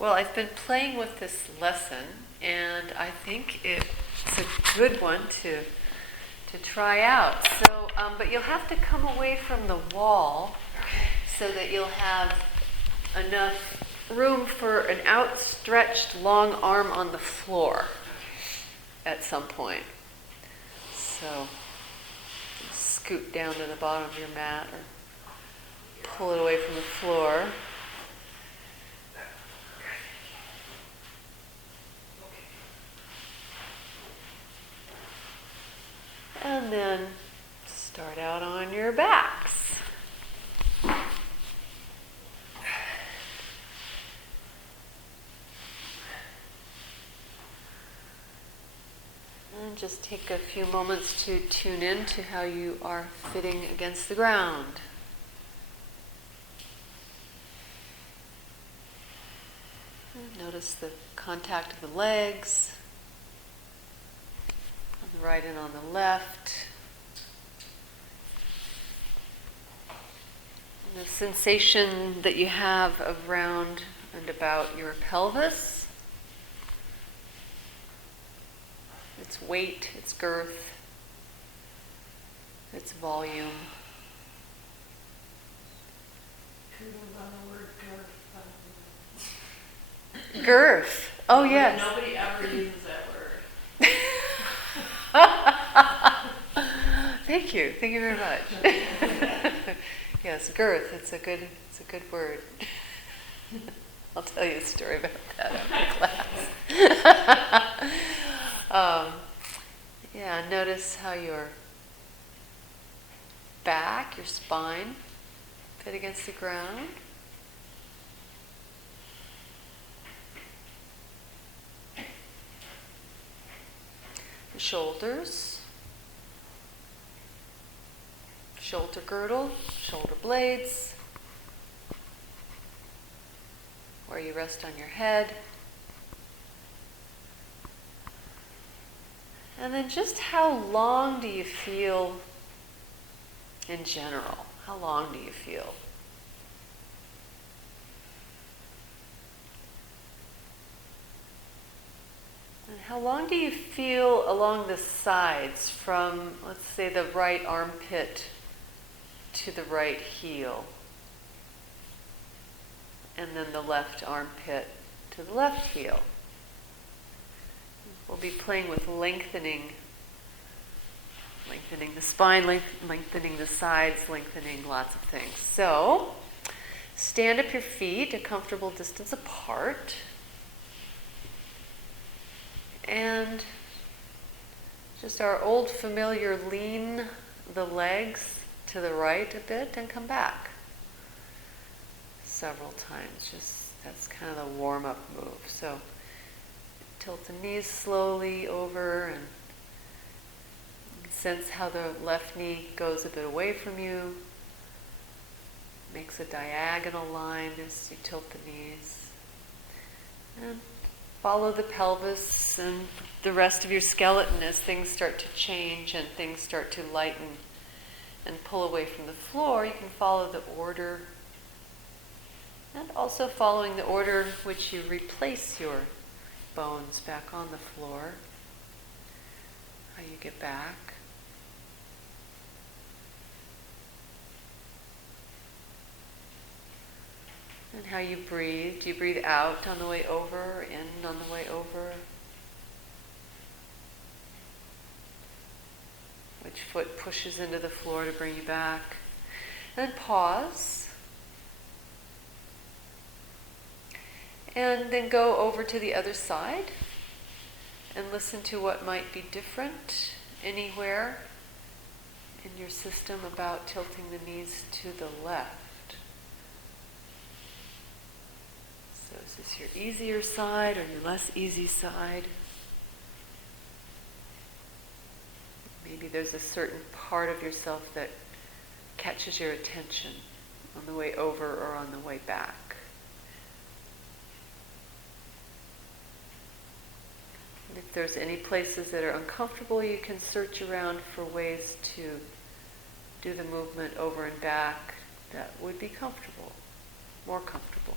Well, I've been playing with this lesson, and I think it's a good one to try out. So, but you'll have to come away from the wall so that you'll have enough room for an outstretched long arm on the floor at some point. So, scoot down to the bottom of your mat or pull it away from the floor. And then start out on your backs. And just take a few moments to tune in to how you are fitting against the ground. And notice the contact of the legs. On the right and on the left. And the sensation that you have around and about your pelvis, its weight, its girth, its volume. Girth. Oh, yes. Nobody ever uses that word. Thank you. Thank you very much. Yes, girth. It's a good word. I'll tell you a story about that after class. Yeah, notice how your back, your spine, fit against the ground. The shoulders, shoulder girdle, shoulder blades, where you rest on your head. And then just how long do you feel in general? How long do you feel? And how long do you feel along the sides from, let's say, the right armpit to the right heel? And then the left armpit to the left heel. We'll be playing with lengthening the spine, lengthening the sides, lengthening lots of things. So, stand up your feet a comfortable distance apart. And just our old familiar, lean the legs to the right a bit and come back several times. Just that's kind of the warm-up move. So tilt the knees slowly over and sense how the left knee goes a bit away from you. Makes a diagonal line as you tilt the knees. And follow the pelvis and the rest of your skeleton as things start to change and things start to lighten and pull away from the floor. You can follow the order, and also following the order which you replace your bones back on the floor. How you get back. And how you breathe. Do you breathe out on the way over, in on the way over? Which foot pushes into the floor to bring you back? And then pause. And then go over to the other side and listen to what might be different anywhere in your system about tilting the knees to the left. So is this your easier side or your less easy side? Maybe there's a certain part of yourself that catches your attention on the way over or on the way back. And if there's any places that are uncomfortable, you can search around for ways to do the movement over and back that would be comfortable, more comfortable.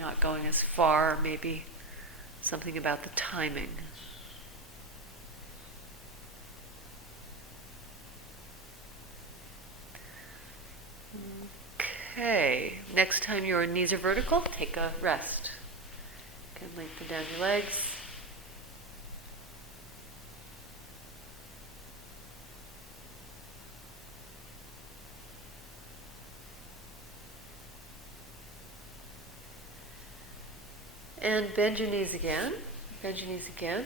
not going as far, maybe something about the timing. Okay, next time your knees are vertical, take a rest. You can lengthen down your legs. And bend your knees again. Bend your knees again.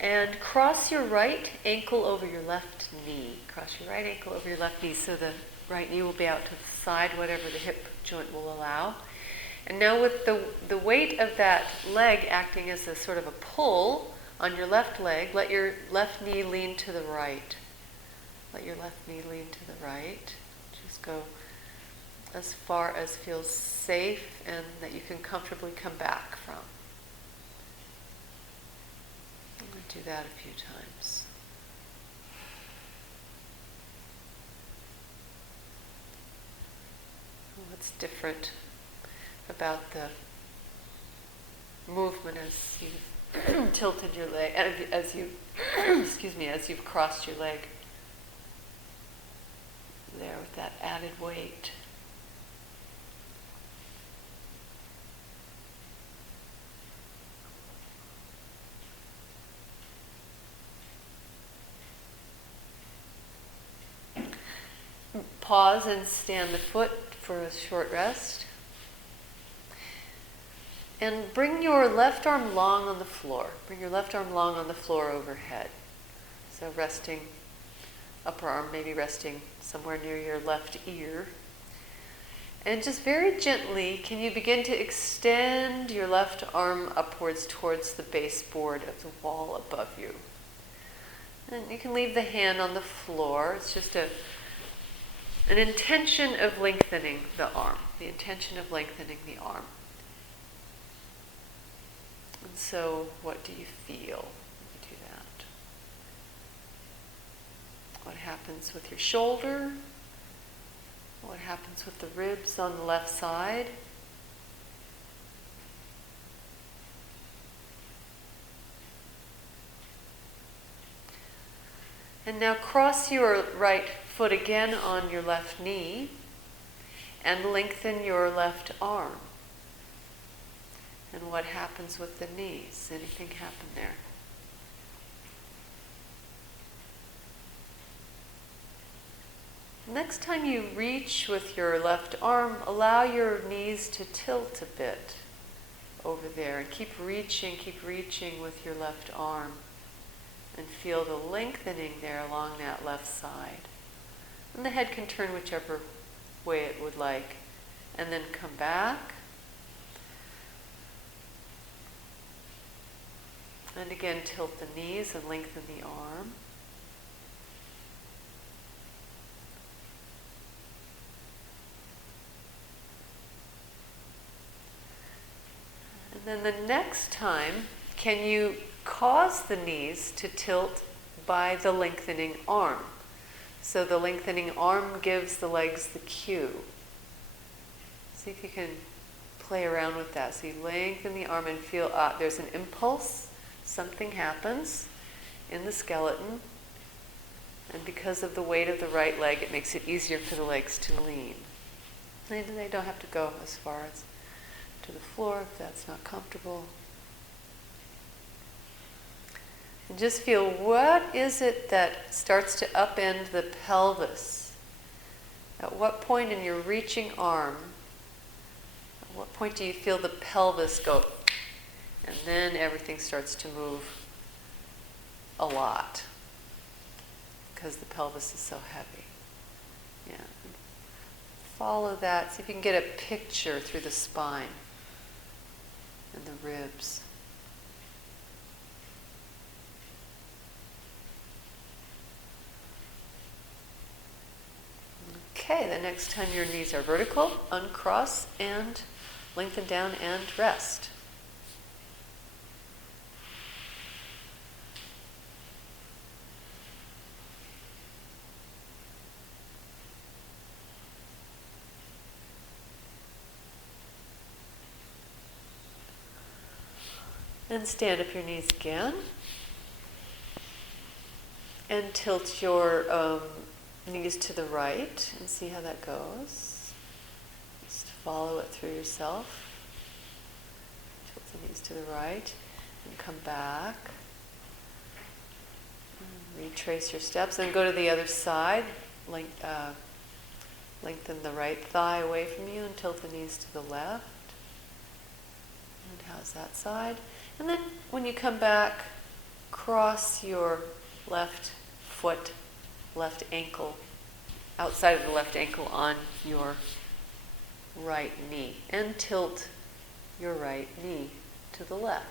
And cross your right ankle over your left knee. Cross your right ankle over your left knee so the right knee will be out to the side, whatever the hip joint will allow. And now with the weight of that leg acting as a sort of a pull on your left leg, let your left knee lean to the right. Let your left knee lean to the right. Just go as far as feels safe and that you can comfortably come back from. I'm going to do that a few times. What's different about the movement as you've tilted your leg, as you, as you've crossed your leg there with that added weight. Pause and stand the foot for a short rest. And bring your left arm long on the floor. Bring your left arm long on the floor overhead. So resting, upper arm maybe resting somewhere near your left ear. And just very gently, can you begin to extend your left arm upwards towards the baseboard of the wall above you. And you can leave the hand on the floor. It's just an intention of lengthening the arm. The intention of lengthening the arm. And so, what do you feel when you do that? What happens with your shoulder? What happens with the ribs on the left side? And now cross your right foot again on your left knee and lengthen your left arm. And what happens with the knees? Anything happen there? Next time you reach with your left arm, allow your knees to tilt a bit over there. And keep reaching with your left arm. And feel the lengthening there along that left side. And the head can turn whichever way it would like. And then come back. And again, tilt the knees and lengthen the arm. And then the next time, can you cause the knees to tilt by the lengthening arm? So the lengthening arm gives the legs the cue. See if you can play around with that. So you lengthen the arm and feel there's an impulse. Something happens in the skeleton, and because of the weight of the right leg, it makes it easier for the legs to lean. They don't have to go as far as to the floor if that's not comfortable. And just feel, what is it that starts to upend the pelvis? At what point in your reaching arm, at what point do you feel the pelvis go? And then everything starts to move a lot because the pelvis is so heavy. Yeah. Follow that. See if you can get a picture through the spine and the ribs. Okay, the next time your knees are vertical, uncross and lengthen down and rest. And stand up your knees again. And tilt your knees to the right and see how that goes. Just follow it through yourself. Tilt the knees to the right and come back. And retrace your steps and go to the other side. Lengthen the right thigh away from you and tilt the knees to the left. And how's that side? And then when you come back, cross your left foot, left ankle, outside of the left ankle on your right knee. And tilt your right knee to the left.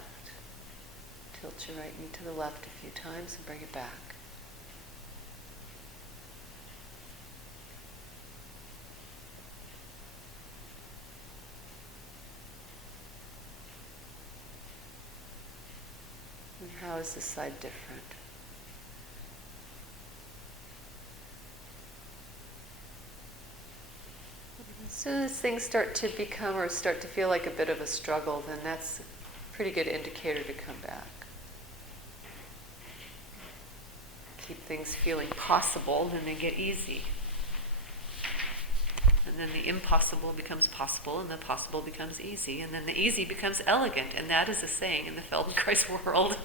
Tilt your right knee to the left a few times and bring it back. And how is this side different? As soon as things start to become or start to feel like a bit of a struggle, then that's a pretty good indicator to come back. Keep things feeling possible, then they get easy. And then the impossible becomes possible, and the possible becomes easy, and then the easy becomes elegant, and that is a saying in the Feldenkrais world.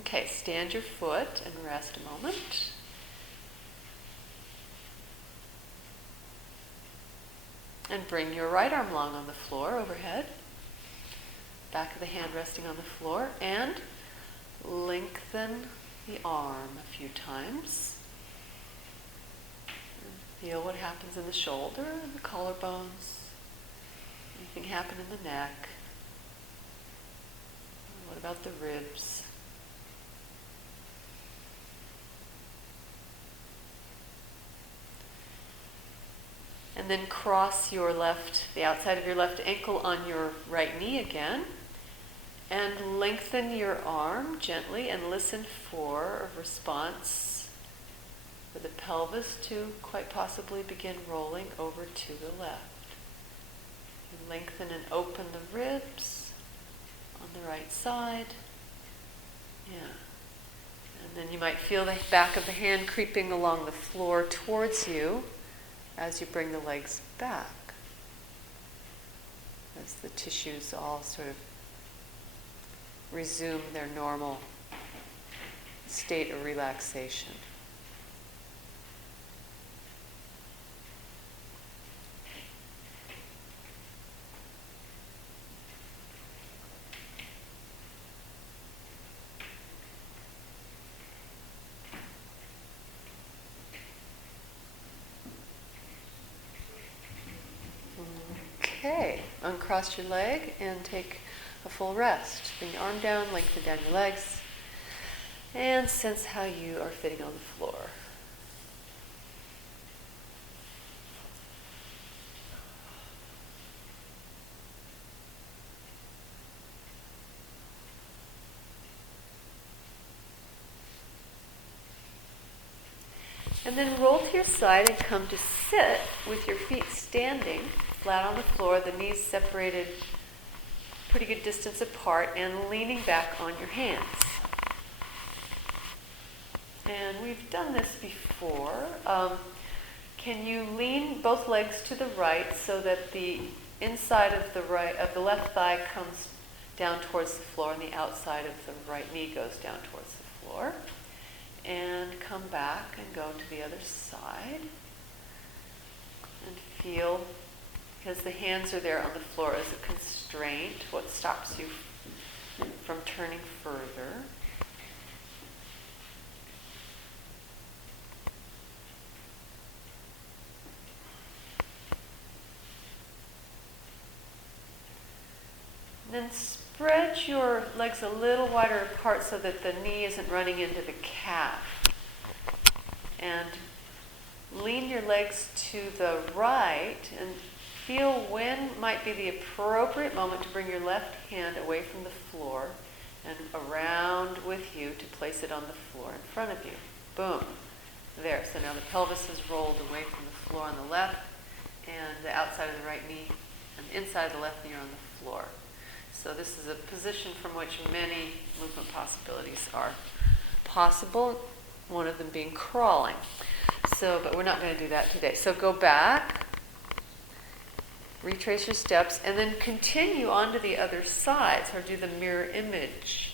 Okay, stand your foot and rest a moment. And bring your right arm long on the floor overhead. Back of the hand resting on the floor, and lengthen the arm a few times. And feel what happens in the shoulder and the collarbones. Anything happen in the neck? What about the ribs? And then cross the outside of your left ankle on your right knee again. And lengthen your arm gently and listen for a response for the pelvis to quite possibly begin rolling over to the left. You lengthen and open the ribs on the right side. Yeah. And then you might feel the back of the hand creeping along the floor towards you as you bring the legs back, as the tissues all sort of resume their normal state of relaxation. Okay, uncross your leg and take a full rest. Bring your arm down, lengthen down your legs, and sense how you are fitting on the floor. And then roll to your side and come to sit with your feet standing flat on the floor, the knees separated pretty good distance apart, and leaning back on your hands. And we've done this before. Can you lean both legs to the right so that the inside of the left thigh comes down towards the floor and the outside of the right knee goes down towards the floor? And come back and go to the other side. And feel, because the hands are there on the floor as a constraint, what stops you from turning further. Then spread your legs a little wider apart so that the knee isn't running into the calf. And lean your legs to the right and feel when might be the appropriate moment to bring your left hand away from the floor and around with you to place it on the floor in front of you. Boom. There, so now the pelvis is rolled away from the floor on the left, and the outside of the right knee and the inside of the left knee are on the floor. So this is a position from which many movement possibilities are possible, one of them being crawling. So, but we're not going to do that today. So go back, retrace your steps, and then continue on to the other side, or do the mirror image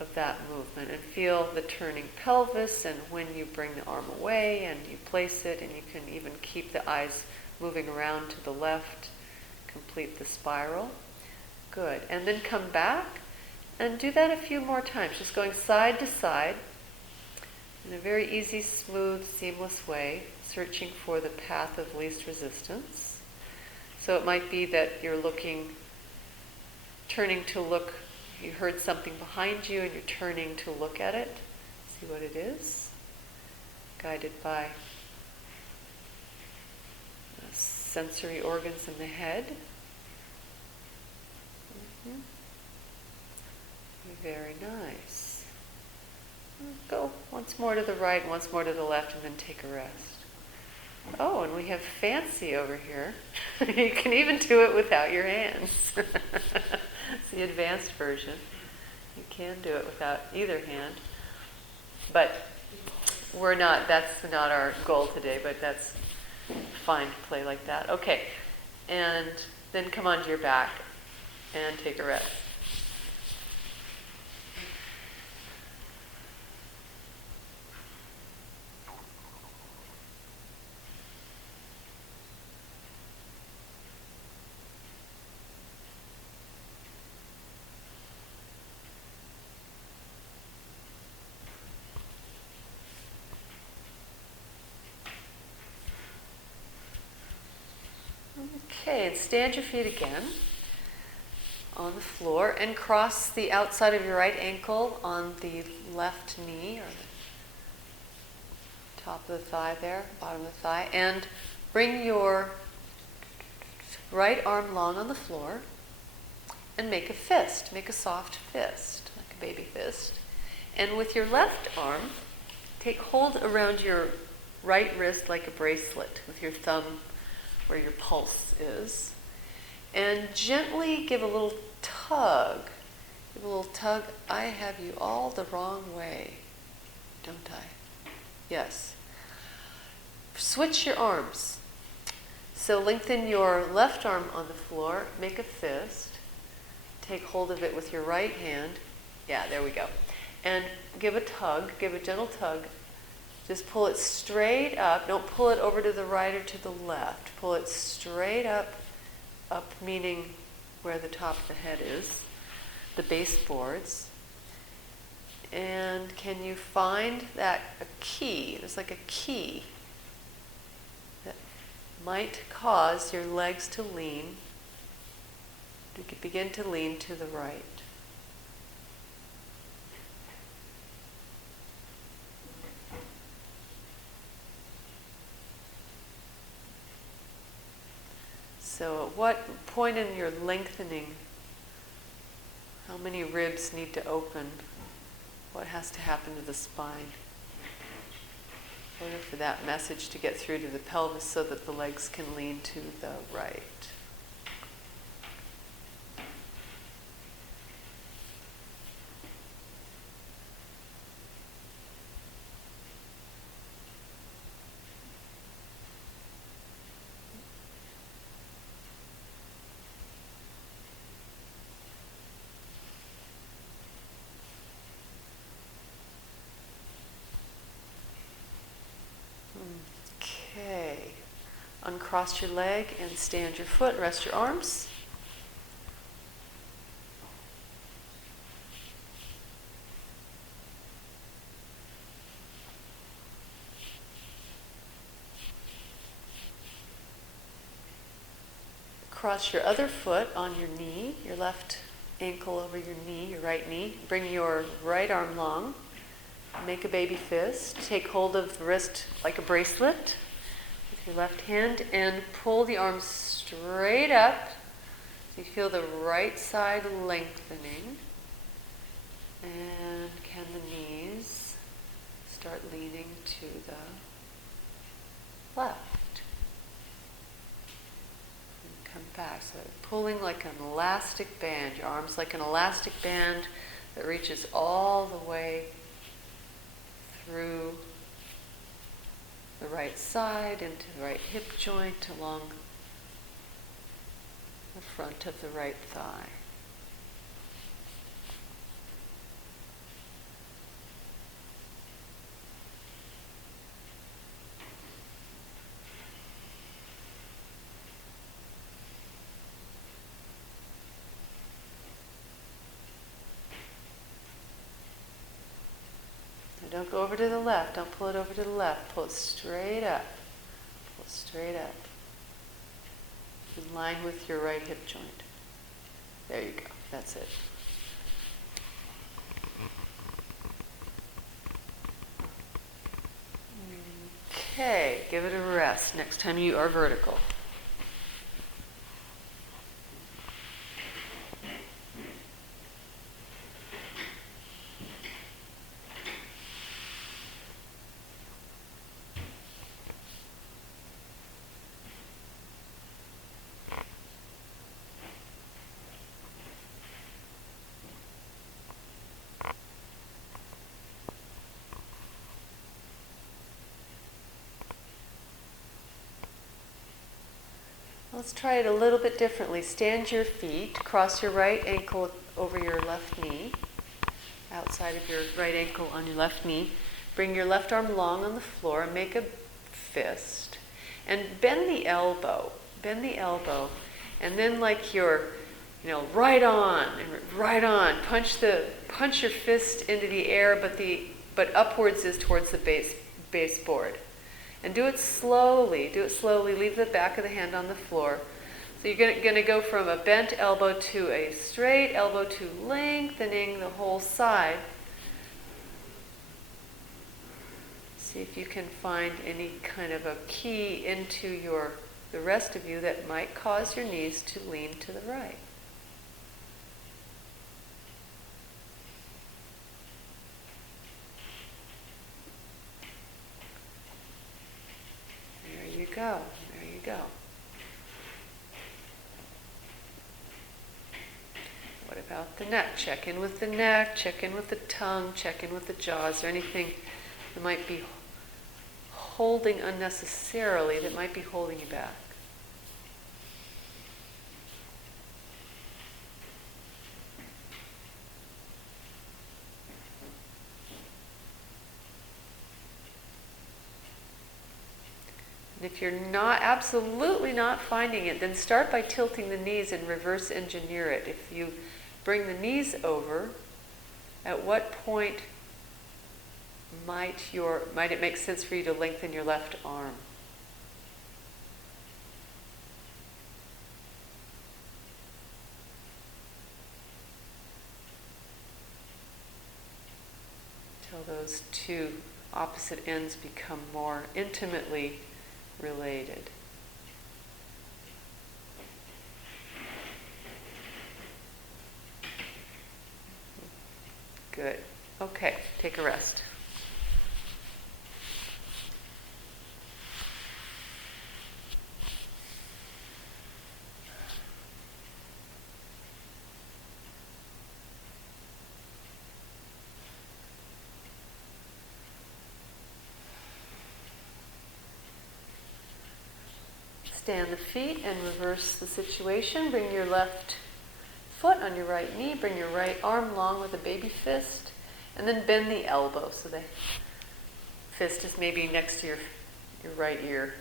of that movement, and feel the turning pelvis, and when you bring the arm away and you place it, and you can even keep the eyes moving around to the left, complete the spiral. Good. And then come back and do that a few more times, just going side to side in a very easy, smooth, seamless way, searching for the path of least resistance. So it might be that you're turning to look. You heard something behind you and you're turning to look at it, see what it is, guided by the sensory organs in the head. Mm-hmm. Very nice. Go once more to the right, once more to the left, and then take a rest. Oh, and we have fancy over here. You can even do it without your hands. It's the advanced version. You can do it without either hand. But that's not our goal today, but that's fine to play like that. Okay, and then come onto your back and take a rest. Okay, and stand your feet again on the floor and cross the outside of your right ankle on the left knee, or the top of the thigh there, bottom of the thigh, and bring your right arm long on the floor and make a fist, make a soft fist, like a baby fist. And with your left arm, take hold around your right wrist like a bracelet with your thumb where your pulse is, and gently give a little tug. Give a little tug. I have you all the wrong way, don't I? Yes. Switch your arms. So lengthen your left arm on the floor, make a fist, take hold of it with your right hand. Yeah, there we go. And give a tug, give a gentle tug. Just pull it straight up. Don't pull it over to the right or to the left. Pull it straight up, up meaning where the top of the head is, the baseboards. And can you find that a key? There's like a key that might cause your legs to lean. You could begin to lean to the right. So at what point in your lengthening, how many ribs need to open? What has to happen to the spine? In order for that message to get through to the pelvis so that the legs can lean to the right. Okay. Uncross your leg and stand your foot. Rest your arms. Cross your other foot on your knee, your left ankle over your knee, your right knee. Bring your right arm long. Make a baby fist. Take hold of the wrist like a bracelet with your left hand and pull the arm straight up so you feel the right side lengthening. And can the knees start leaning to the left. And come back. So pulling like an elastic band. Your arms like an elastic band that reaches all the way through the right side into the right hip joint along the front of the right thigh. Don't go over to the left. Don't pull it over to the left. Pull it straight up. Pull it straight up. In line with your right hip joint. There you go. That's it. Okay, give it a rest next time you are vertical. Let's try it a little bit differently. Stand your feet, cross your right ankle over your left knee, outside of your right ankle on your left knee. Bring your left arm long on the floor and make a fist. And bend the elbow. Bend the elbow. And then like you're, right on and right on. Punch your fist into the air, but upwards is towards the baseboard. And do it slowly. Do it slowly. Leave the back of the hand on the floor. So you're going to go from a bent elbow to a straight elbow to lengthening the whole side. See if you can find any kind of a key into the rest of you that might cause your knees to lean to the right. There you go. There you go. What about the neck? Check in with the neck, check in with the tongue, check in with the jaws. Is there anything that might be holding unnecessarily, that might be holding you back? And if you're absolutely not finding it, then start by tilting the knees and reverse engineer it. If you bring the knees over, at what point might it make sense for you to lengthen your left arm? Until those two opposite ends become more intimately related. Good. Okay, take a rest. Stand the feet and reverse the situation. Bring your left foot on your right knee. Bring your right arm long with a baby fist. And then bend the elbow so the fist is maybe next to your right ear.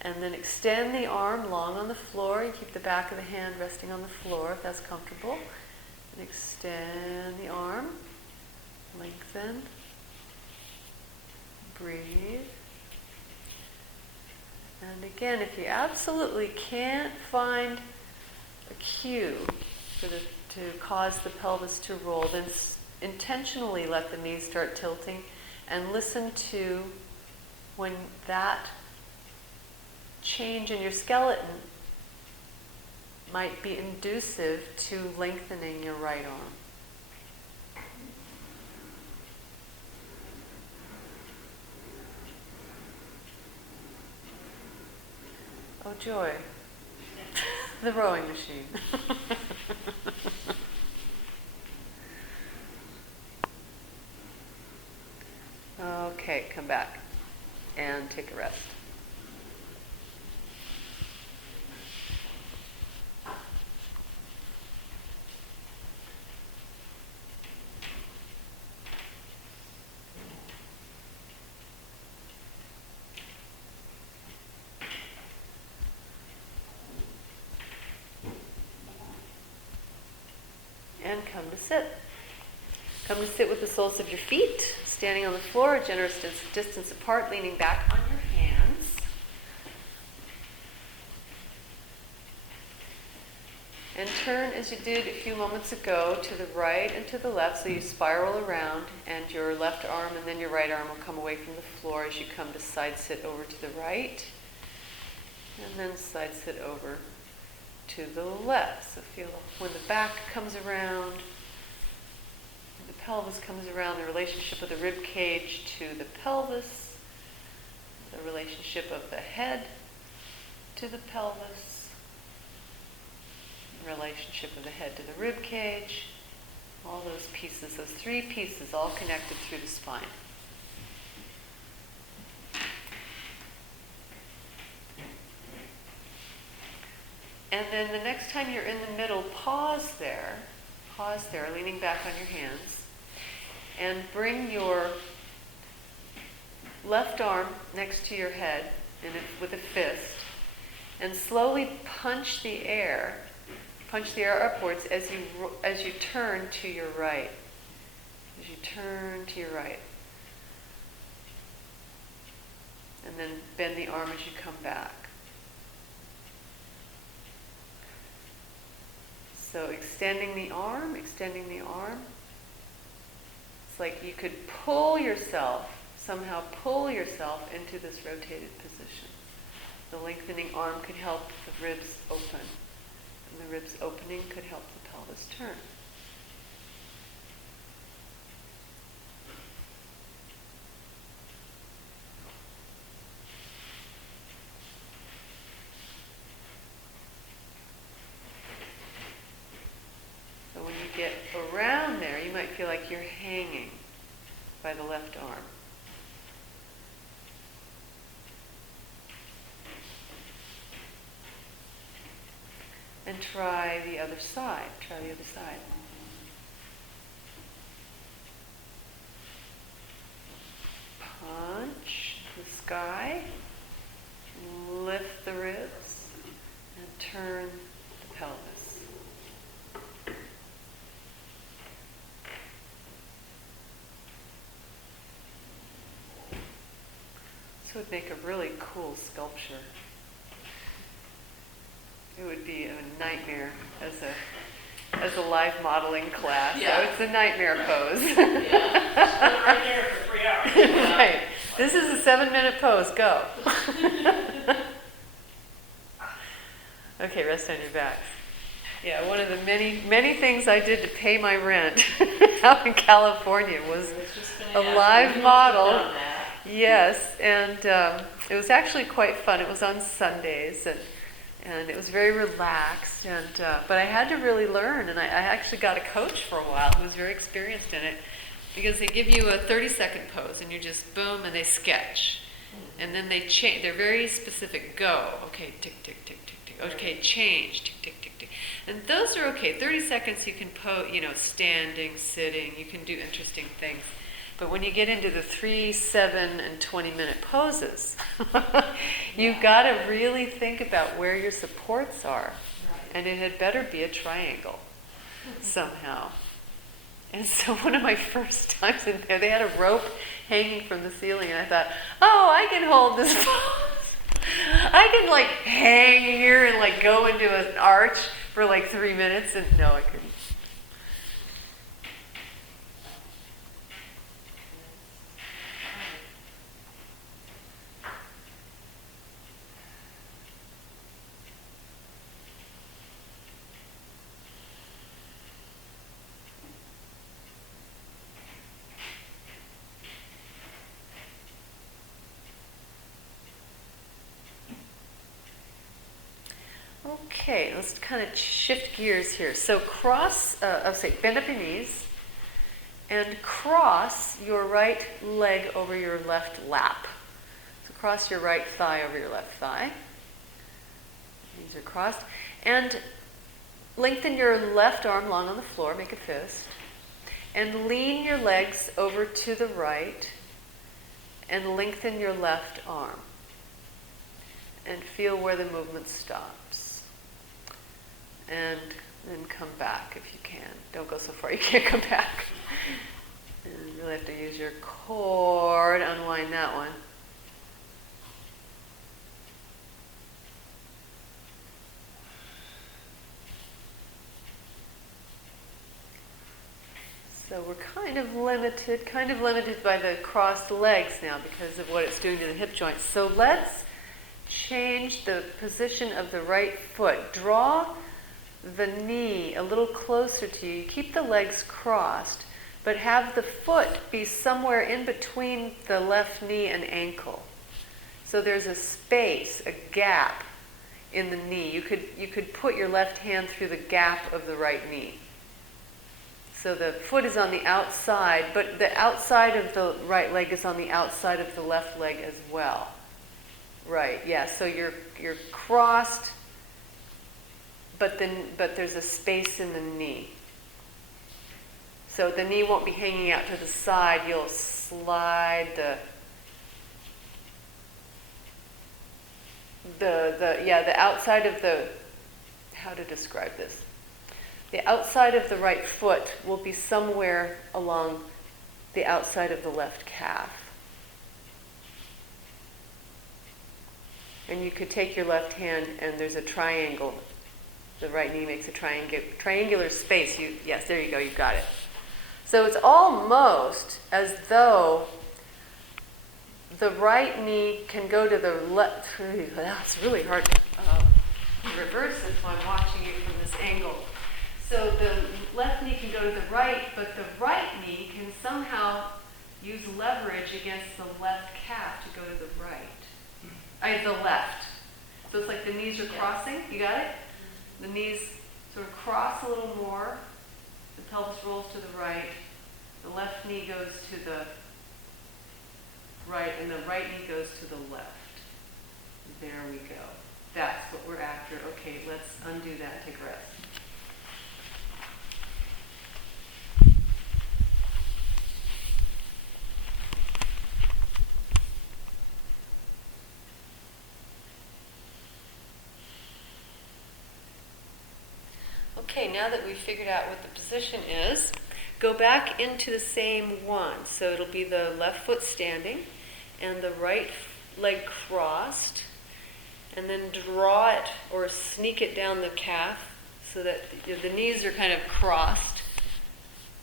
And then extend the arm long on the floor. You keep the back of the hand resting on the floor if that's comfortable. And extend the arm. Lengthen. Breathe. And again, if you absolutely can't find a cue to cause the pelvis to roll, then intentionally let the knees start tilting and listen to when that change in your skeleton might be inducive to lengthening your right arm. joy. The rowing machine. Okay, come back and take a rest. And come to sit. Come to sit with the soles of your feet, standing on the floor, a generous distance apart, leaning back on your hands. And turn as you did a few moments ago to the right and to the left, so you spiral around, and your left arm and then your right arm will come away from the floor as you come to side sit over to the right, and then side sit over to the left. So feel when the back comes around, the pelvis comes around, the relationship of the rib cage to the pelvis, the relationship of the head to the pelvis, the relationship of the head to the rib cage, all those pieces, those three pieces all connected through the spine. And then the next time you're in the middle, pause there, leaning back on your hands, and bring your left arm next to your head with a fist, and slowly punch the air upwards as you turn to your right. As you turn to your right. And then bend the arm as you come back. So extending the arm. It's like you could somehow pull yourself into this rotated position. The lengthening arm could help the ribs open. And the ribs opening could help the pelvis turn. So when you get around there, you might feel like you're hanging by the left arm. And try the other side. Punch the sky, lift the ribs, and turn the pelvis. This would make a really cool sculpture. It would be a nightmare as a live modeling class. Yeah. So it's a nightmare pose. Yeah. Just put it right there for 3 hours. Right. This is a 7-minute pose. Go. Okay, rest on your backs. Yeah, one of the many things I did to pay my rent out in California was a live model. Yes, and it was actually quite fun. It was on Sundays, and it was very relaxed, but I had to really learn, and I actually got a coach for a while who was very experienced in it, because they give you a 30-second pose, and you just boom, and they sketch. And then they change. They're very specific. Go. Okay, tick, tick, tick, tick, tick. Okay, change. Tick, tick, tick, tick. And those are okay. 30 seconds you can pose, standing, sitting. You can do interesting things. But when you get into the 3, 7, and 20-minute poses, you've got to really think about where your supports are. And it had better be a triangle somehow. And so one of my first times in there, they had a rope hanging from the ceiling, and I thought, oh, I can hold this pose. I can hang here and go into an arch for 3 minutes, and no, I couldn't. Okay, let's kind of shift gears here. So bend up your knees and cross your right leg over your left lap. So cross your right thigh over your left thigh. Knees are crossed. And lengthen your left arm long on the floor, make a fist. And lean your legs over to the right and lengthen your left arm. And feel where the movement stops. And then come back if you can. Don't go so far you can't come back. And you really have to use your core to unwind that one. So we're kind of limited by the crossed legs now because of what it's doing to the hip joints. So let's change the position of the right foot. Draw the knee a little closer to you. Keep the legs crossed, but have the foot be somewhere in between the left knee and ankle. So there's a space, a gap in the knee. You could put your left hand through the gap of the right knee. So the foot is on the outside, but the outside of the right leg is on the outside of the left leg as well. Right, yeah, so you're crossed, but there's a space in the knee. So the knee won't be hanging out to the side. You'll slide the outside of the, how to describe this? The outside of the right foot will be somewhere along the outside of the left calf. And you could take your left hand and there's a triangle. The right knee makes a triangular space. Yes, there you go, you got it. So it's almost as though the right knee can go to the left. That's really hard to reverse this while I'm watching you from this angle. So the left knee can go to the right, but the right knee can somehow use leverage against the left calf to go to the right. The left. So it's like the knees are crossing. You got it? The knees sort of cross a little more. The pelvis rolls to the right. The left knee goes to the right, and the right knee goes to the left. There we go. That's what we're after. Okay, let's undo that. Take a rest. Okay, now that we've figured out what the position is, go back into the same one. So it'll be the left foot standing and the right leg crossed, and then draw it or sneak it down the calf so that the knees are kind of crossed,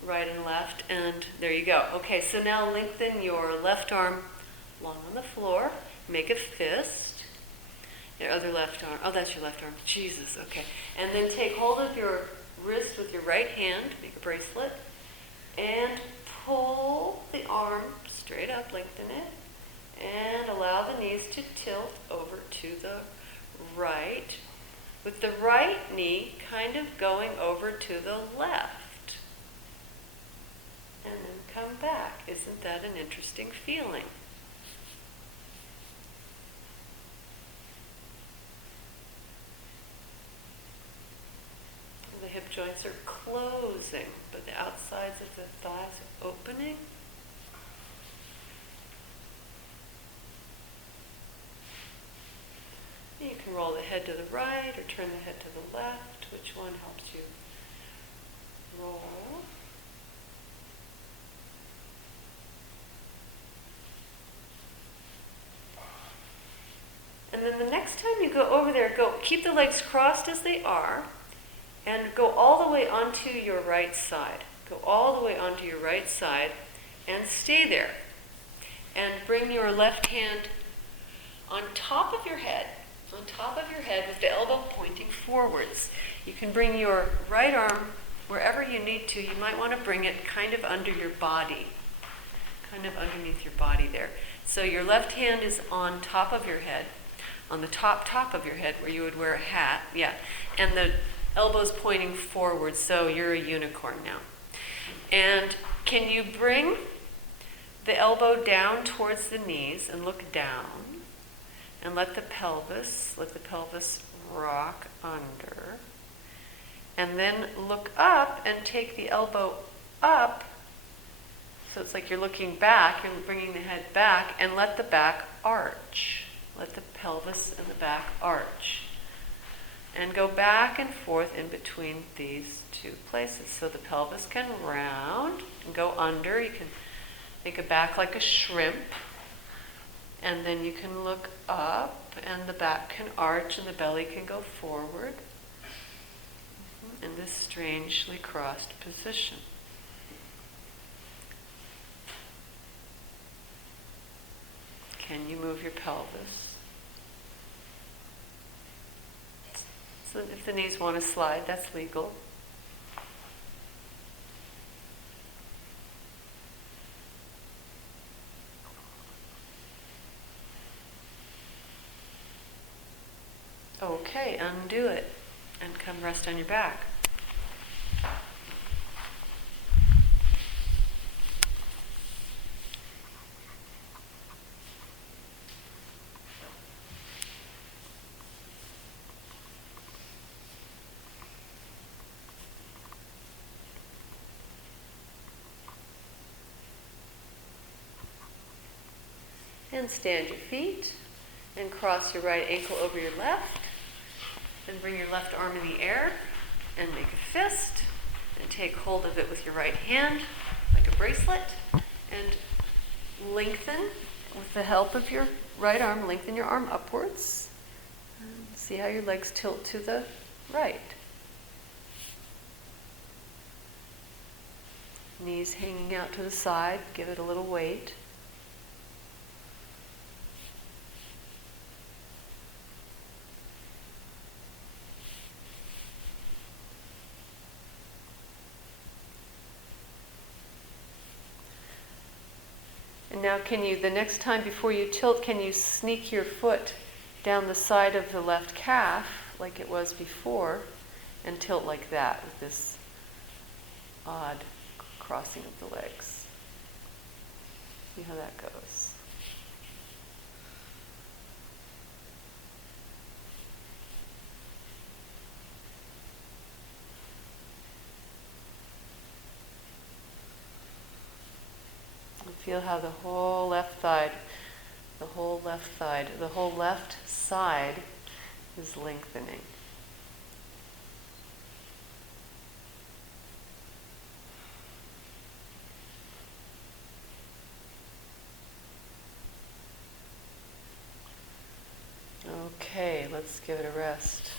right and left, and there you go. Okay, so now lengthen your left arm long on the floor, make a fist. Your other left arm. Oh, that's your left arm. Jesus, okay. And then take hold of your wrist with your right hand, make a bracelet, and pull the arm straight up, lengthen it, and allow the knees to tilt over to the right, with the right knee kind of going over to the left. And then come back. Isn't that an interesting feeling? The hip joints are closing, but the outsides of the thighs are opening. You can roll the head to the right or turn the head to the left. Which one helps you roll? And then the next time you go over there, keep the legs crossed as they are, and go all the way onto your right side. Go all the way onto your right side and stay there. And bring your left hand on top of your head with the elbow pointing forwards. You can bring your right arm wherever you need to. You might want to bring it kind of under your body, kind of underneath your body there. So your left hand is on top of your head. on the top of your head where you would wear a hat. Yeah. And the elbows pointing forward, so you're a unicorn now. And can you bring the elbow down towards the knees and look down and let the pelvis rock under. And then look up and take the elbow up. So it's like you're looking back, you're bringing the head back, and let the back arch. Let the pelvis and the back arch. And go back and forth in between these two places. So the pelvis can round and go under. You can think of back like a shrimp. And then you can look up, and the back can arch, and the belly can go forward. In this strangely crossed position. Can you move your pelvis? So if the knees want to slide, that's legal. Okay, undo it and come rest on your back. And stand your feet and cross your right ankle over your left. Then bring your left arm in the air and make a fist and take hold of it with your right hand like a bracelet and lengthen with the help of your right arm. Lengthen your arm upwards. And see how your legs tilt to the right. Knees hanging out to the side. Give it a little weight. And now the next time before you tilt, can you sneak your foot down the side of the left calf like it was before and tilt like that with this odd crossing of the legs. See how that goes. And feel how the whole left side is lengthening. Okay, let's give it a rest.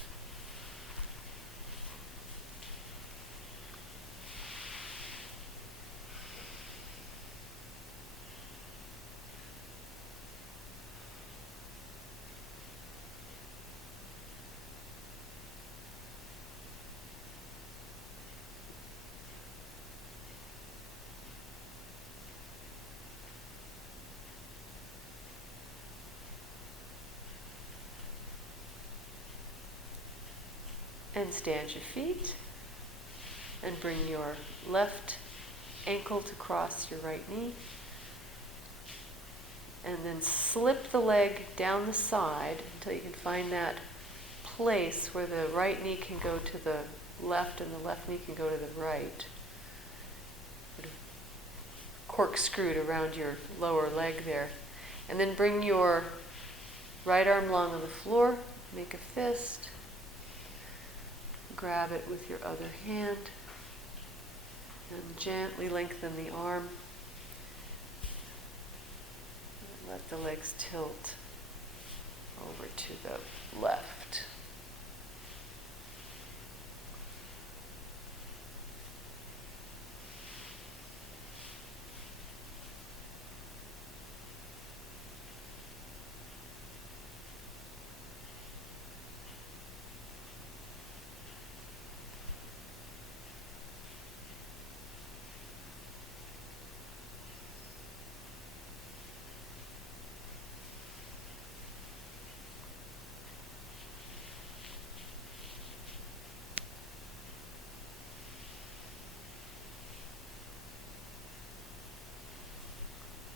And stand your feet and bring your left ankle to cross your right knee. And then slip the leg down the side until you can find that place where the right knee can go to the left and the left knee can go to the right. Sort of corkscrewed around your lower leg there. And then bring your right arm long on the floor, make a fist. Grab it with your other hand and gently lengthen the arm. And let the legs tilt over to the left.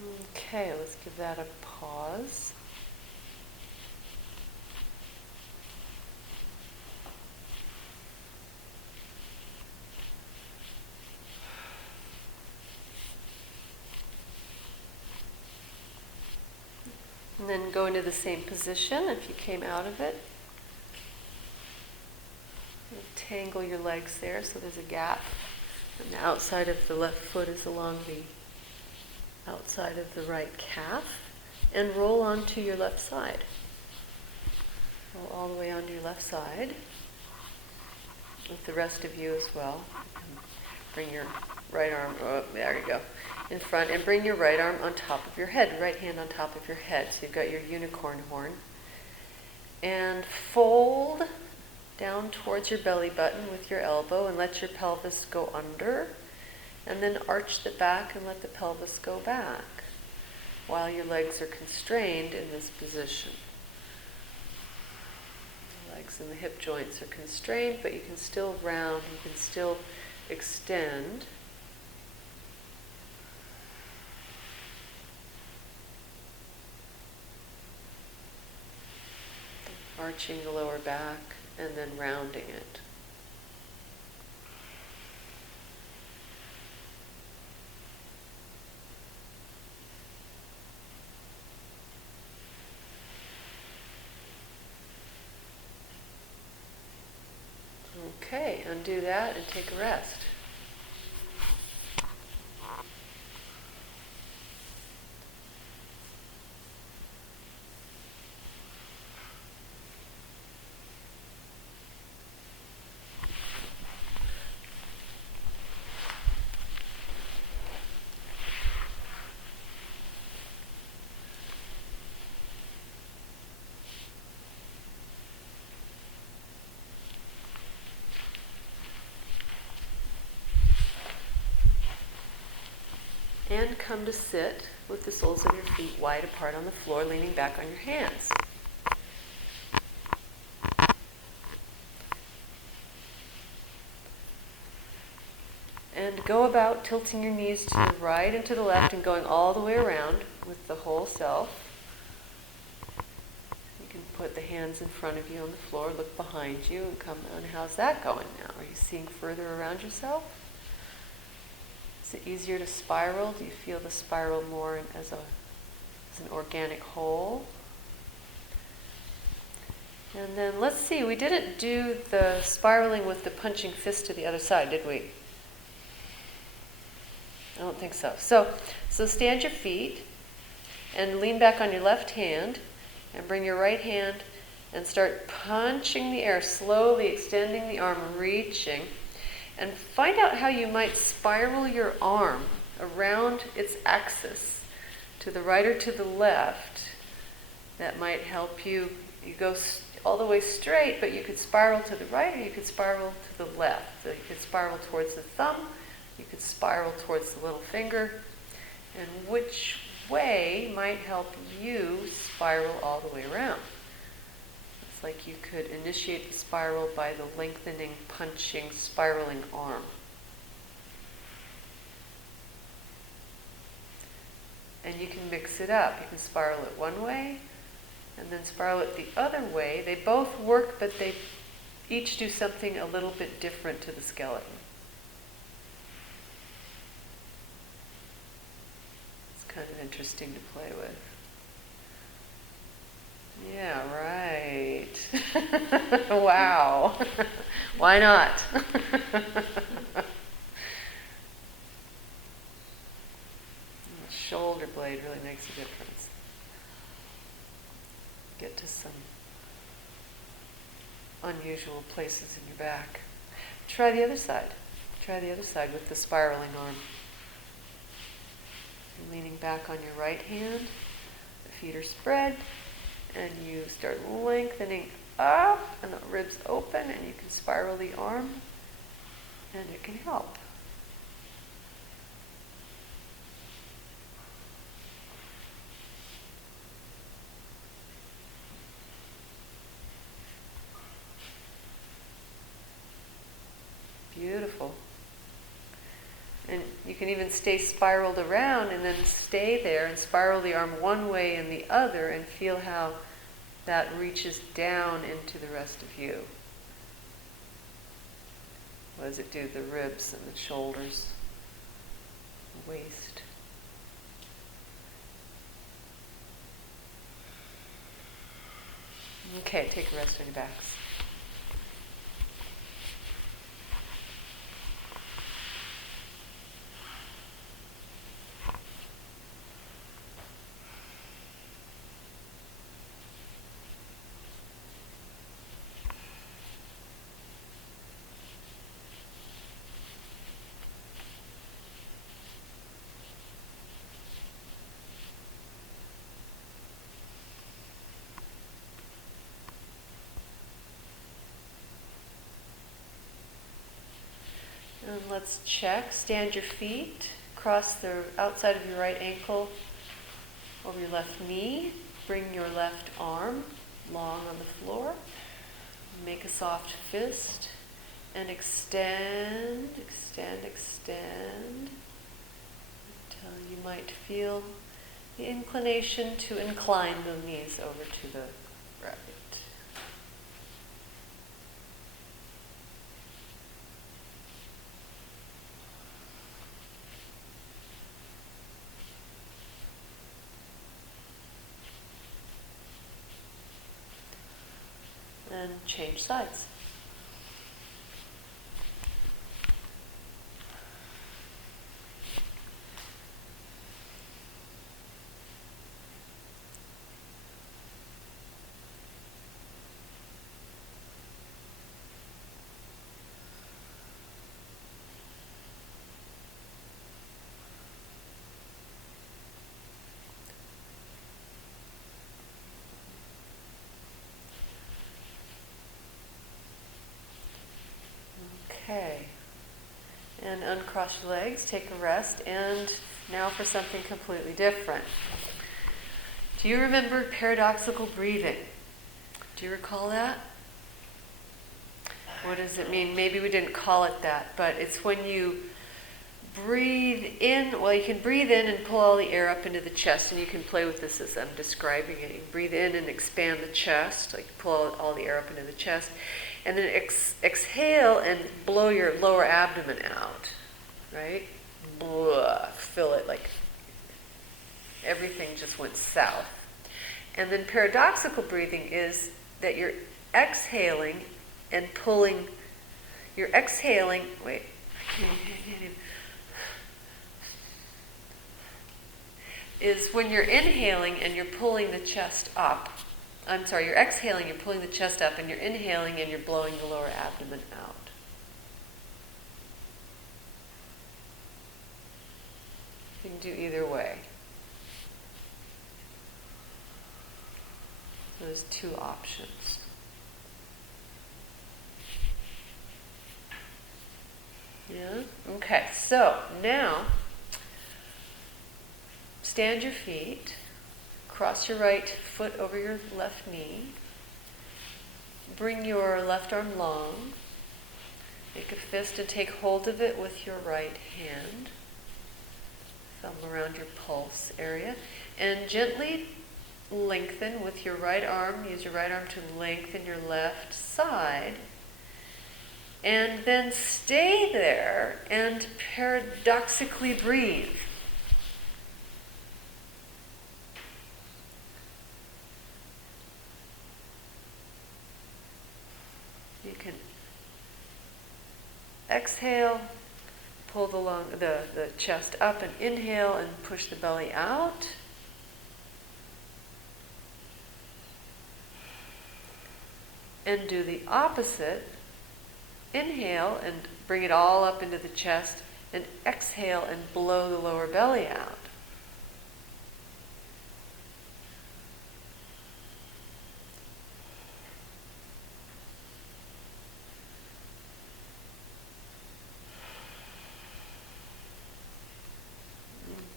Okay, let's give that a pause. And then go into the same position if you came out of it. Tangle your legs there so there's a gap. And the outside of the left foot is along the outside of the right calf. And roll onto your left side. Roll all the way onto your left side. With the rest of you as well. Bring your right arm, oh, there you go, in front, and bring your right arm on top of your head, right hand on top of your head. So you've got your unicorn horn. And fold down towards your belly button with your elbow and let your pelvis go under. And then arch the back and let the pelvis go back while your legs are constrained in this position. The legs and the hip joints are constrained, but you can still round, you can still extend. Arching the lower back and then rounding it. Okay, undo that and take a rest. And come to sit with the soles of your feet wide apart on the floor, leaning back on your hands. And go about tilting your knees to the right and to the left and going all the way around with the whole self. You can put the hands in front of you on the floor, look behind you, and come on. How's that going now? Are you seeing further around yourself? Is it easier to spiral? Do you feel the spiral more as an organic whole? And then let's see, we didn't do the spiraling with the punching fist to the other side, did we? I don't think so. So stand your feet and lean back on your left hand and bring your right hand and start punching the air, slowly extending the arm, reaching. And find out how you might spiral your arm around its axis to the right or to the left. That might help you. You go all the way straight, but you could spiral to the right or you could spiral to the left. So you could spiral towards the thumb, you could spiral towards the little finger. And which way might help you spiral all the way around? It's like you could initiate the spiral by the lengthening, punching, spiraling arm. And you can mix it up. You can spiral it one way and then spiral it the other way. They both work, but they each do something a little bit different to the skeleton. It's kind of interesting to play with. Yeah, right. Wow. Why not? Shoulder blade really makes a difference. Get to some unusual places in your back. Try the other side. Try the other side with the spiraling arm. You're leaning back on your right hand. The feet are spread. And you start lengthening up, and the ribs open, and you can spiral the arm, and it can help. Beautiful. And you can even stay spiraled around and then stay there and spiral the arm one way and the other and feel how that reaches down into the rest of you. What does it do to the ribs and the shoulders, the waist? Okay, take a rest on your backs. And let's check. Stand your feet. Cross the outside of your right ankle over your left knee. Bring your left arm long on the floor. Make a soft fist. And extend, extend, extend. Until you might feel the inclination to incline the knees over to the right. And change sides. Okay, and uncross your legs, take a rest, and now for something completely different. Do you remember paradoxical breathing? Do you recall that? What does it mean? Maybe we didn't call it that, but it's when you breathe in, well, you can breathe in and pull all the air up into the chest, and you can play with this as I'm describing it. You breathe in and expand the chest, like pull all the air up into the chest. And then exhale and blow your lower abdomen out, right? Blah, fill it like everything just went south. And then paradoxical breathing is that you're exhaling and pulling, you're exhaling, wait, I can't even, is when you're inhaling and you're pulling the chest up. I'm sorry, you're exhaling, you're pulling the chest up, and you're inhaling and you're blowing the lower abdomen out. You can do either way. Those two options. Yeah? Okay, so now stand your feet. Cross your right foot over your left knee. Bring your left arm long. Make a fist and take hold of it with your right hand. Thumb around your pulse area. And gently lengthen with your right arm. Use your right arm to lengthen your left side. And then stay there and paradoxically breathe. You can exhale, pull the chest up, and inhale and push the belly out. And do the opposite. Inhale and bring it all up into the chest, and exhale and blow the lower belly out.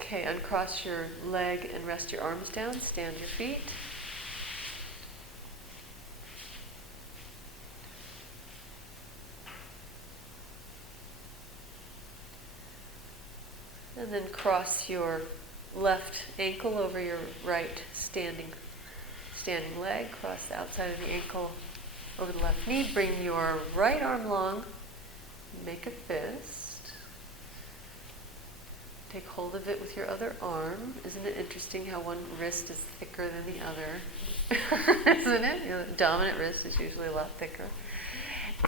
Okay, uncross your leg and rest your arms down. Stand your feet. And then cross your left ankle over your right standing leg. Cross the outside of the ankle over the left knee. Bring your right arm long. Make a fist. Take hold of it with your other arm. Isn't it interesting how one wrist is thicker than the other? Isn't it? The dominant wrist is usually a lot thicker.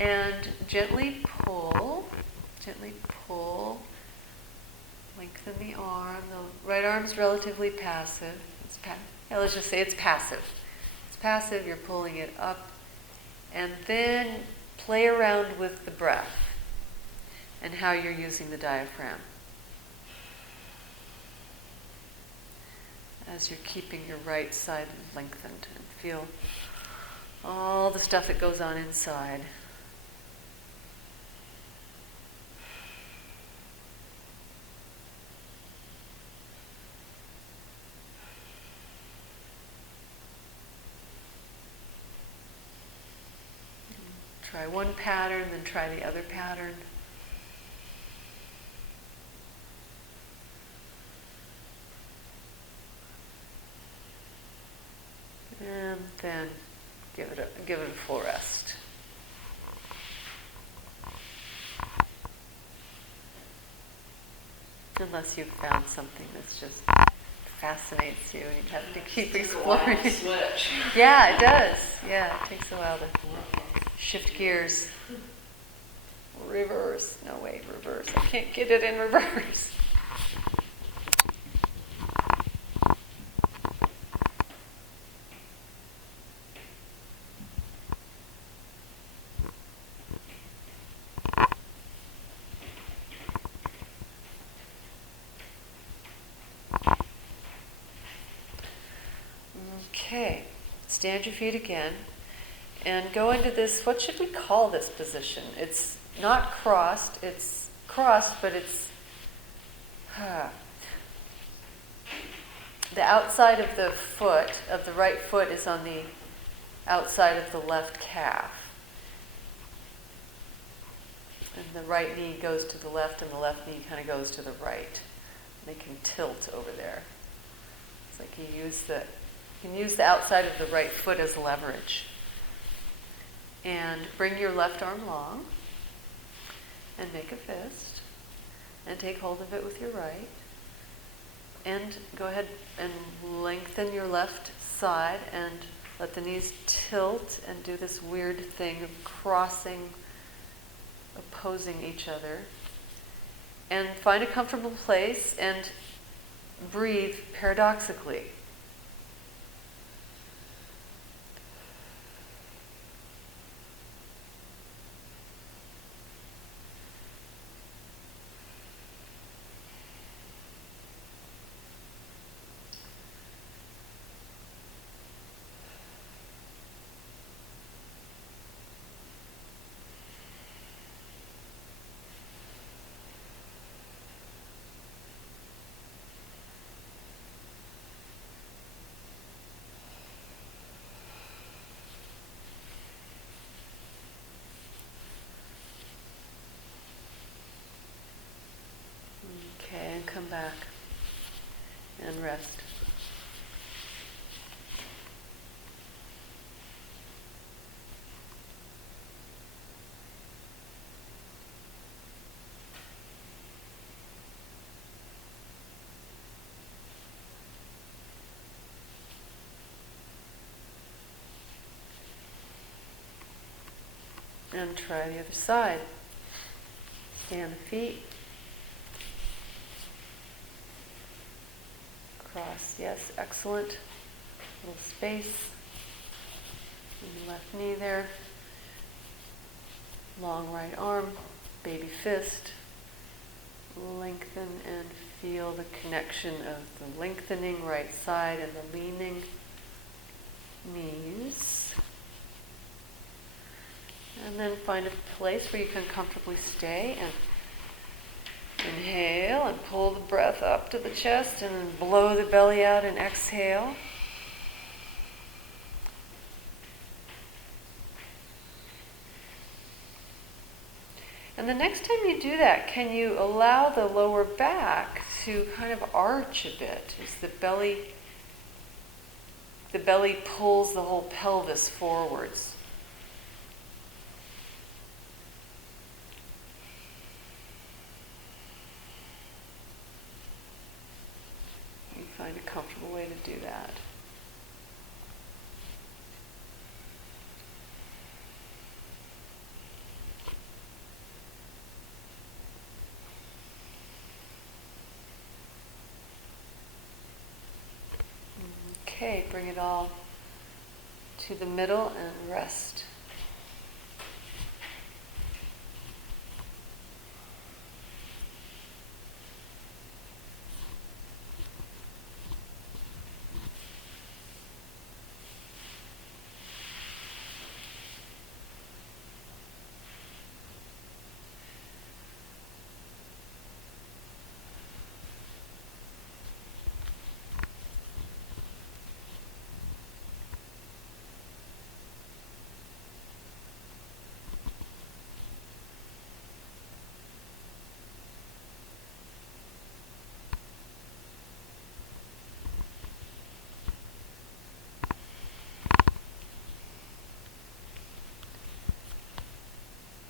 And gently pull. Lengthen the arm. The right arm is relatively passive. Let's just say it's passive. It's passive, you're pulling it up. And then play around with the breath and how you're using the diaphragm as you're keeping your right side lengthened. And feel all the stuff that goes on inside. Try one pattern, then try the other pattern. And then give it a full rest. Unless you've found something that's just fascinates you and you have to keep exploring. Switch. Yeah, it does. Yeah, it takes a while to shift gears. Reverse. No, wait, reverse. I can't get it in reverse. Okay, stand your feet again and go into this, what should we call this position? It's not crossed, it's crossed, but it's the outside of the foot, of the right foot, is on the outside of the left calf. And the right knee goes to the left and the left knee kind of goes to the right. They can tilt over there. It's like you can use the outside of the right foot as leverage. And bring your left arm long and make a fist and take hold of it with your right. And go ahead and lengthen your left side and let the knees tilt and do this weird thing of crossing, opposing each other. And find a comfortable place and breathe paradoxically. Okay, and come back and rest. And try the other side. Stand the feet. Cross, yes, excellent. Little space in the left knee there. Long right arm, baby fist. Lengthen and feel the connection of the lengthening right side and the leaning knees. And then find a place where you can comfortably stay and inhale and pull the breath up to the chest and then blow the belly out and exhale. And the next time you do that, can you allow the lower back to kind of arch a bit as the belly pulls the whole pelvis forwards. You find a comfortable way to do that. Okay, bring it all to the middle and rest.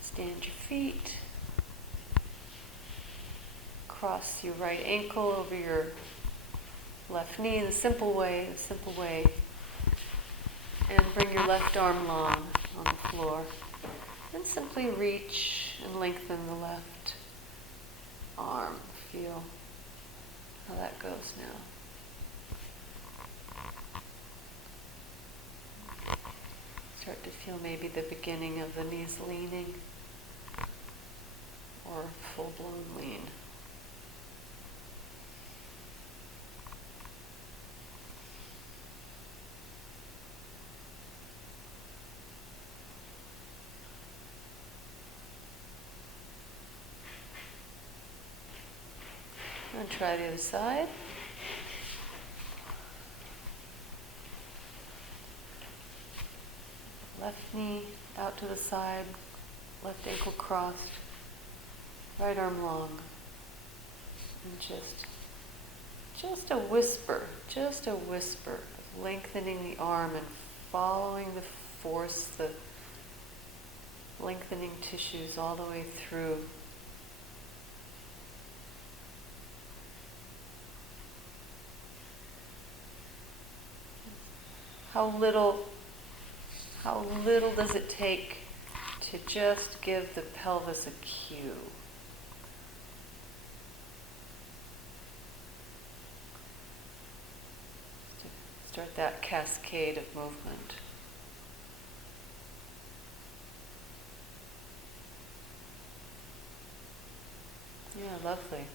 Stand your feet. Cross your right ankle over your left knee in the simple way, And bring your left arm long on the floor. And simply reach and lengthen the left arm. Feel how that goes now. Start to feel maybe the beginning of the knees leaning. Or full-blown lean. And try the other side. Left knee out to the side, left ankle crossed. Right arm long, and just a whisper, lengthening the arm and following the force, the lengthening tissues all the way through. How little does it take to just give the pelvis a cue? Start that cascade of movement. Yeah, lovely.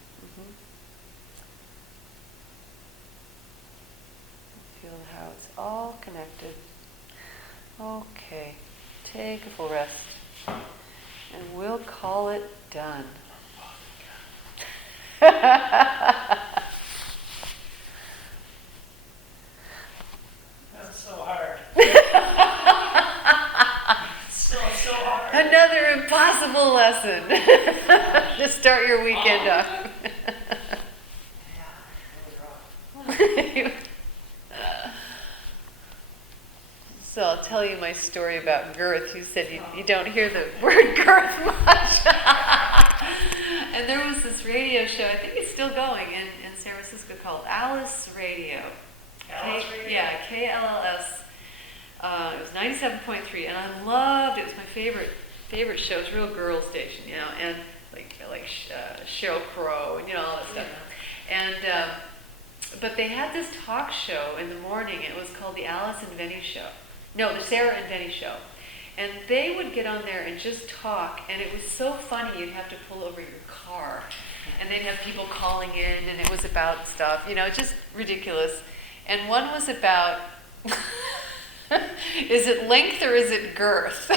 Feel how it's all connected. Okay, take a full rest. And we'll call it done. So hard. so hard. Another impossible lesson. Just start your weekend off. So I'll tell you my story about girth. You said you don't hear the word girth much. And there was this radio show, I think it's still going, in San Francisco called Alice Radio. Alice Radio? Yeah, KLLS. It was 97.3, and I loved it. It was my favorite show. It was a real girl station, and like Sheryl Crow and all that stuff. And but they had this talk show in the morning. It was called the Alice and Benny Show. No, the Sarah and Benny Show. And they would get on there and just talk, and it was so funny. You'd have to pull over your car, and they'd have people calling in, and it was about stuff, just ridiculous. And one was about, is it length or is it girth?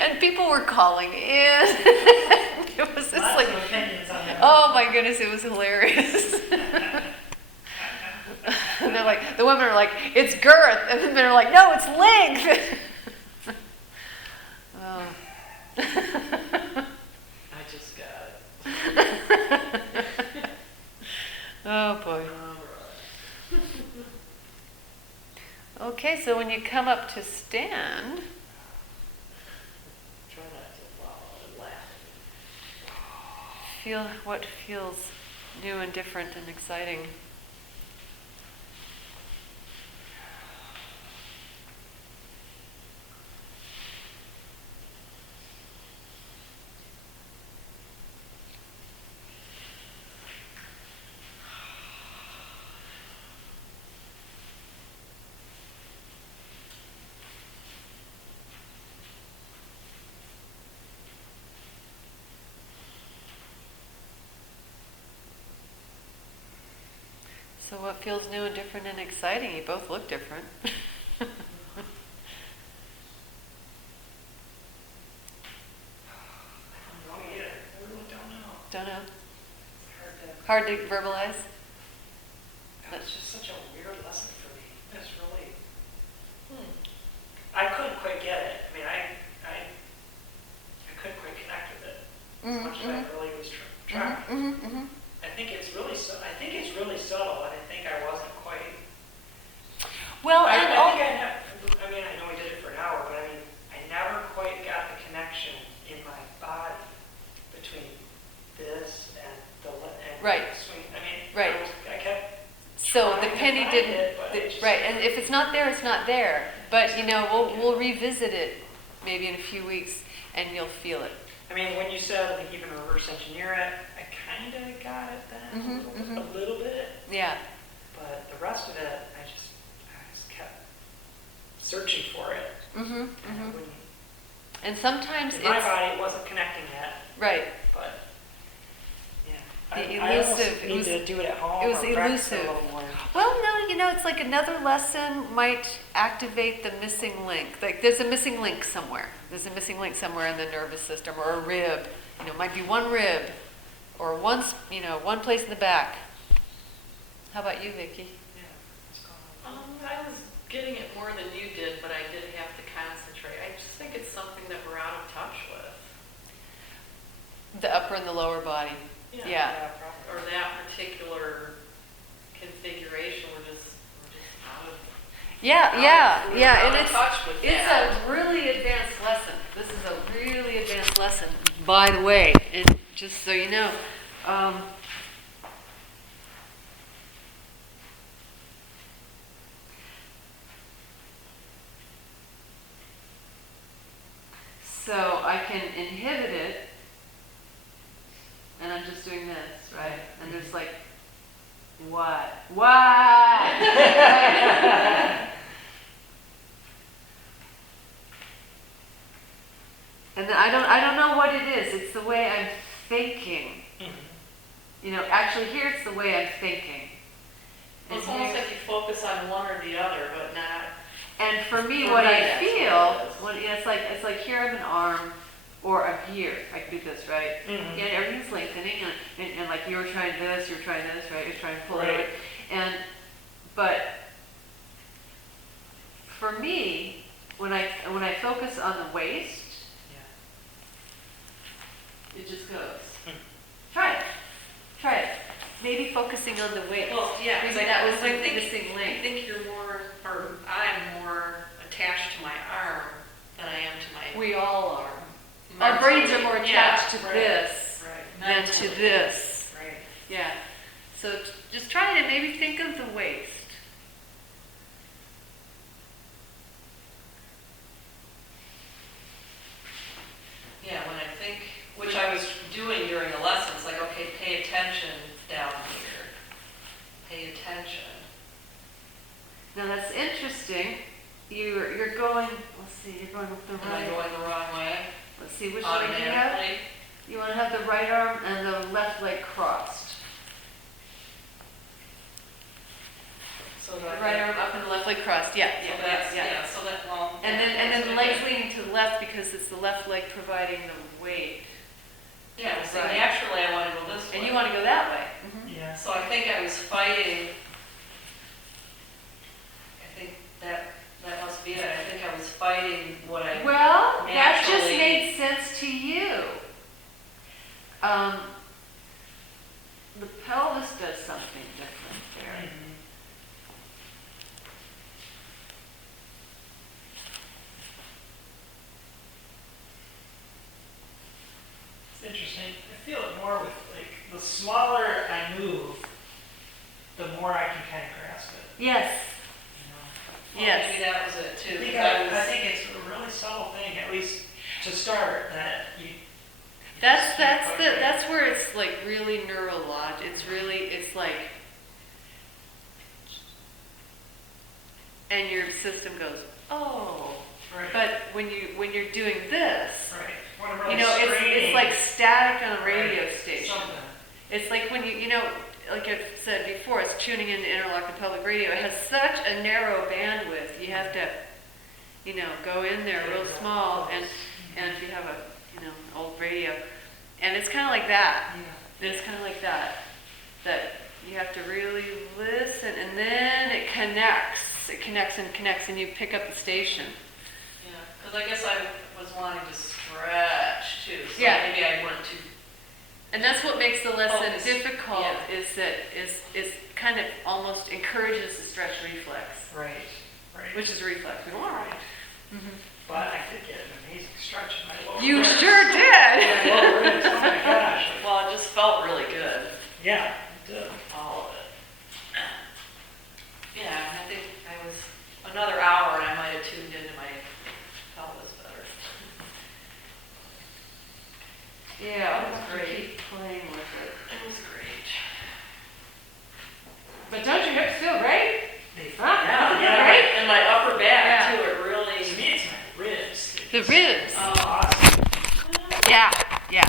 And people were calling in. It was just like, oh my goodness, it was hilarious. And they're like, the women are like, it's girth, and the men are like, no, it's length. Oh. I just got it. Oh boy. Alright. Okay, so when you come up to stand, Try not to laugh. feel what feels new and different and exciting. So what feels new and different and exciting? You both look different. Oh, yeah, I really don't know. Don't know. It's Hard to verbalize. That was just such a weird lesson for me. It's really, I couldn't quite get it. I mean, I couldn't quite connect with it as much as I really was trying. I think it's really subtle, and I think I wasn't quite. Well, I and think I mean, I know we did it for an hour, but I mean, I never quite got the connection in my body between this and Right. swing. I mean, Right. I kept. so the trying to penny find didn't. it, but it just- Right, and if it's not there, it's not there. But we'll revisit it maybe in a few weeks, and you'll feel it. I mean, when you said like, even reverse engineer it, I kind of got it then a little bit, Yeah. but the rest of it, I just kept searching for it. And I wouldn't- And sometimes in my it's body, it wasn't connecting yet, right. but yeah. The I almost elusive- need to do it at home. it was or practice it elusive. a little more. Well, no, it's like another lesson might activate the missing link. Like there's a missing link somewhere. There's a missing link somewhere in the nervous system or a rib. It might be one rib or one place in the back. How about you, Vicki? Yeah, what's going on? I was getting it more than you did, but I did have to concentrate. I just think it's something that we're out of touch with. The upper and the lower body. Yeah. Probably. Or that particular configuration, we're just out of Yeah, we're yeah, out and of it's touch with it's that. a really advanced lesson. This is a really advanced lesson, by the way, and just so you know. So I can inhibit it, and I'm just doing this, right? And there's like, what? What? And then I don't know what it is. It's the way I'm thinking. Actually here it's the way I'm thinking. Well, it's almost like you focus on one or the other, but not. And for me, For what me, I that's feel, what it is. it's like here I'm an arm, or I'm here. I can do this, right? Mhm. And everything's lengthening, and like you were trying this, you're trying this, right? You're trying to pull Right. it. But for me, when I focus on the waist, it just goes. Try it. Maybe focusing on the waist. Well, yeah, Maybe because that was I the think missing I link. think you're more, or I'm more attached to my arm than I am to my. We all are. Our brains are more attached to right, this right. than to Mentally. this. Right. Yeah. So just try to maybe think of the waist. Yeah, when I think, which I was doing during the lessons, like, okay, pay attention down here. Pay attention. Now that's interesting. You're going. Let's see. You're going with the Am I right. going the wrong way? Let's see. Which leg do you have? Automatically? You want to have the right arm and the left leg crossed. So The that. right arm up and the left leg crossed. Yeah. So that's, yeah, so that, well. And then that's the what I legs did. leaning to the left because it's the left leg providing the weight. Yeah, so Right. naturally I want to go this way. And you want to go that way. Yeah. So I think I was fighting, I think that must be it. I think I was fighting what I. Well, that just Naturally. made sense to you. It's interesting. I feel it more with, like, the smaller I move, the more I can kind of grasp it. Yes. You know? Well, Yes. maybe that was it too. I think it's a really subtle thing, at least to start, that you. That's where it's like really neurologic. It's like, and your system goes, oh. Right. But when you're doing this, Right. When I'm really you know, it's straining, like static on a radio right, station. something. It's like when you know, like I've said before, it's tuning into interlocutor public radio. It has such a narrow bandwidth. You have to, you know, go in there real small, and if you have a, you know, old radio, and it's kind of like that. Yeah. It's kind of like that you have to really listen, and then it connects, and you pick up the station. Yeah, because I guess I was wanting to stretch too, so Yeah. maybe I went too. And that's what makes the lesson Focus. difficult, Yeah. is that is kind of almost encourages the stretch reflex, Right. Right. which is a reflex. We don't want it. Mm-hmm. But I did get an amazing stretch in my lower You ribs. sure did. My lower ribs, oh my gosh. Well, it just felt really good, Yeah, it did. all of it. Yeah, and I think I was another hour and I might have tuned into my pelvis better. Yeah, I'll have to keep playing with it. It was great. But don't your hips feel great? They, Huh? yeah, Right? And my upper back Yeah. too, it really. To me, it's my ribs. The ribs. Oh, Awesome. Yeah, yeah.